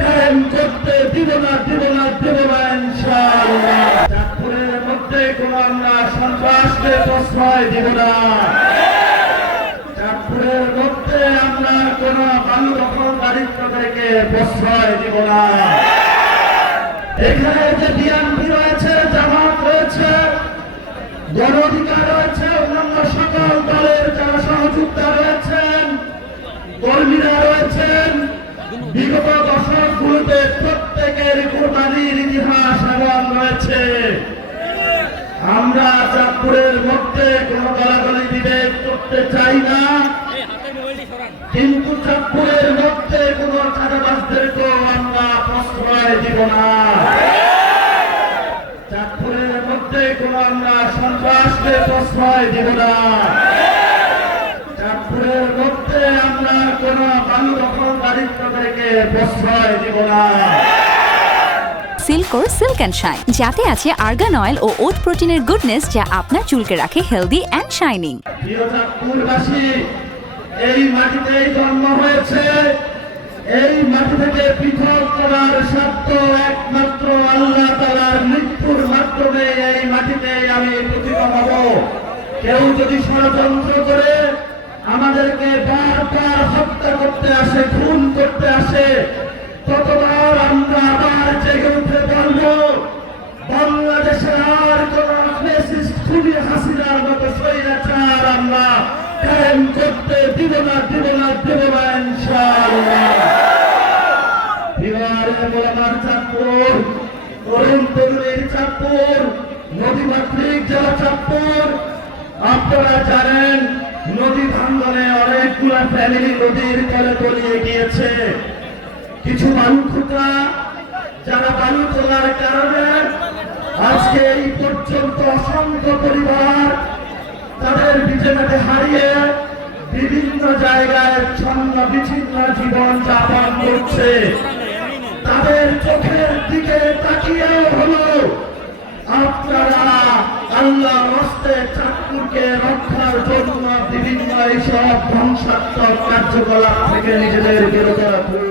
কায়েম করতে দিব না দিব না দিব না, ইনশাআল্লাহ। মধ্যে কোনো আমরা সন্ত্রাসকে প্রশ্রয় দিব না। চাঁদপুরের মধ্যে আমরা কোন প্রশ্রয় দিব না। এখানে যে বিএনপি রয়েছে, জামাত রয়েছে গণ অধিকার রয়েছে, অন্যান্য সকল দলের যারা সহযোগিতা রয়েছেন, কর্মীরা রয়েছেন চাঁদপুরের মধ্যে কোনো গলাগলি বিভেদ করতে চাই না। কিন্তু চাঁদপুরের মধ্যে কোনো চাঁদাবাসদেরকেও আমরা প্রশ্রয় দিব না। চাঁদপুরের মধ্যে কোনো আমরা সন্ত্রাসকে প্রশ্রয় দিব না। চাঁদপুরের মধ্যে আমরা কোন বালু দখলদারিত্বদেরকে প্রশ্রয় দিব না। সিল্কোর সিল্ক অ্যান্ড শাইন, যাতে আছে আর্গান অয়েল ও ওট প্রোটিনের গুডনেস যা আপনার চুলকে রাখে হেলদি অ্যান্ড শাইনিং এই জন্ম হয়েছে। এই মাটি থেকে পৃথক করার একমাত্র আল্লাহ তালার মৃত্যুর মাধ্যমে এই মাটিতে আমি প্রতিত হব। কেউ যদি ষড়যন্ত্র করে কায়েম করতে দিব না দিব না দিব না, ইনশাআল্লাহ। মোলামার নদীমাতৃক যারা চাঁদপুর আপনারা জানেন, নদী ভাঙ্গনে অনেকগুলা ফ্যামিলি নদীর তলে তলিয়ে গিয়েছে। কিছু খোকা যারা বালু তোলার কারণে আজকে এই পর্যন্ত অসংখ্য পরিবার তাদের বিছানাতে হারিয়ে বিচ্ছিন্ন জীবন যাপন করছে। তাদের চোখের দিকে তাকিয়ে হলো, আপনারা আল্লাহ হস্তে চাঁদপুরকে রক্ষার জন্য বিভিন্ন এইসব ধ্বংসাত্মক কার্যকলাপ থেকে নিজেদের বিরত রাখুন।